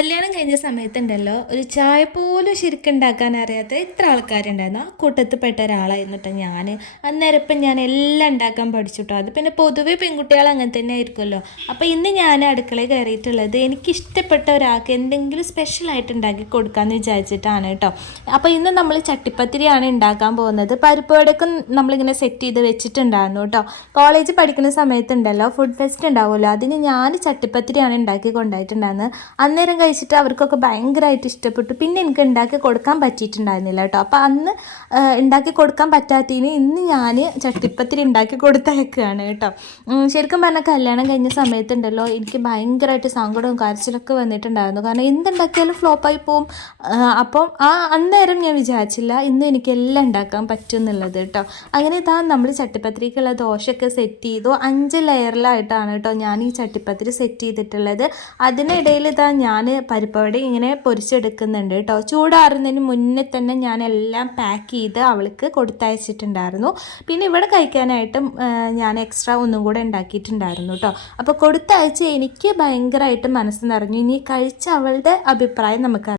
കല്യാണം കഴിഞ്ഞ സമയത്തുണ്ടല്ലോ ഒരു ചായ പോലും ശരിക്കും ഉണ്ടാക്കാൻ അറിയാത്ത എത്ര ആൾക്കാരുണ്ടായിരുന്നു. ആ കൂട്ടത്തിൽ പെട്ട ഒരാളായിരുന്നു കേട്ടോ ഞാൻ. അന്നേരം ഇപ്പം ഞാൻ എല്ലാം ഉണ്ടാക്കാൻ പഠിച്ചു കേട്ടോ. അത് പിന്നെ പൊതുവേ പെൺകുട്ടികൾ അങ്ങനെ തന്നെ ആയിരിക്കുമല്ലോ. അപ്പോൾ ഇന്ന് ഞാൻ അടുക്കളയിൽ കയറിയിട്ടുള്ളത് എനിക്കിഷ്ടപ്പെട്ട ഒരാൾക്ക് എന്തെങ്കിലും സ്പെഷ്യലായിട്ട് ഉണ്ടാക്കി കൊടുക്കാമെന്ന് വിചാരിച്ചിട്ടാണ് കേട്ടോ. അപ്പോൾ ഇന്ന് നമ്മൾ ചട്ടിപ്പത്തിരിയാണ് ഉണ്ടാക്കാൻ പോകുന്നത്. പരിപ്പ് വടക്കും നമ്മളിങ്ങനെ സെറ്റ് ചെയ്ത് വെച്ചിട്ടുണ്ടായിരുന്നു കേട്ടോ. കോളേജ് പഠിക്കുന്ന സമയത്തുണ്ടല്ലോ ഫുഡ് ഫെസ്റ്റ് ഉണ്ടാവുമല്ലോ, അതിന് ഞാൻ ചട്ടിപ്പത്തിരിയാണ് ഉണ്ടാക്കി കൊണ്ടുപോയിട്ടുണ്ടായിരുന്നത്. അന്നേരം കഴിച്ചിട്ട് അവർക്കൊക്കെ ഭയങ്കരമായിട്ട് ഇഷ്ടപ്പെട്ടു. പിന്നെ എനിക്ക് ഉണ്ടാക്കി കൊടുക്കാൻ പറ്റിയിട്ടുണ്ടായിരുന്നില്ല കേട്ടോ. അപ്പോൾ അന്ന് ഉണ്ടാക്കി കൊടുക്കാൻ പറ്റാത്തതിന് ഇന്ന് ഞാൻ ചട്ടിപ്പത്തിരി ഉണ്ടാക്കി കൊടുത്തയക്കുകയാണ് കേട്ടോ. ശരിക്കും പറഞ്ഞാൽ കല്യാണം കഴിഞ്ഞ സമയത്തുണ്ടല്ലോ എനിക്ക് ഭയങ്കരമായിട്ട് സങ്കടവും കരച്ചിലൊക്കെ വന്നിട്ടുണ്ടായിരുന്നു. കാരണം എന്തുണ്ടാക്കിയാലും ഫ്ലോപ്പായി പോവും. അപ്പം അന്നേരം ഞാൻ വിചാരിച്ചില്ല ഇന്ന് എനിക്കെല്ലാം ഉണ്ടാക്കാൻ പറ്റും എന്നുള്ളത് കേട്ടോ. അങ്ങനെ ഇതാ നമ്മൾ ചട്ടിപ്പത്തിരിക്കുള്ള ദോശയൊക്കെ സെറ്റ് ചെയ്തു. 5 ലെയറിലായിട്ടാണ് കേട്ടോ ഞാൻ ഈ ചട്ടിപ്പത്തിരി സെറ്റ് ചെയ്തിട്ടുള്ളത്. അതിനിടയിൽ ഇതാ ഞാൻ പരിപ്പവട ഇങ്ങനെ പൊരിച്ചെടുക്കുന്നുണ്ട് കേട്ടോ. ചൂടാറുന്നതിന് മുന്നേ തന്നെ ഞാൻ എല്ലാം പാക്ക് ചെയ്ത് അവൾക്ക് കൊടുത്തയച്ചിട്ടുണ്ടായിരുന്നു. പിന്നെ ഇവിടെ കഴിക്കാനായിട്ടും ഞാൻ എക്സ്ട്രാ ഒന്നും കൂടെ ഉണ്ടാക്കിയിട്ടുണ്ടായിരുന്നു കേട്ടോ. അപ്പോൾ കൊടുത്തയച്ച് എനിക്ക് ഭയങ്കരമായിട്ട് മനസ്സ് നിറഞ്ഞു. ഇനി കഴിച്ച അവളുടെ അഭിപ്രായം നമുക്ക്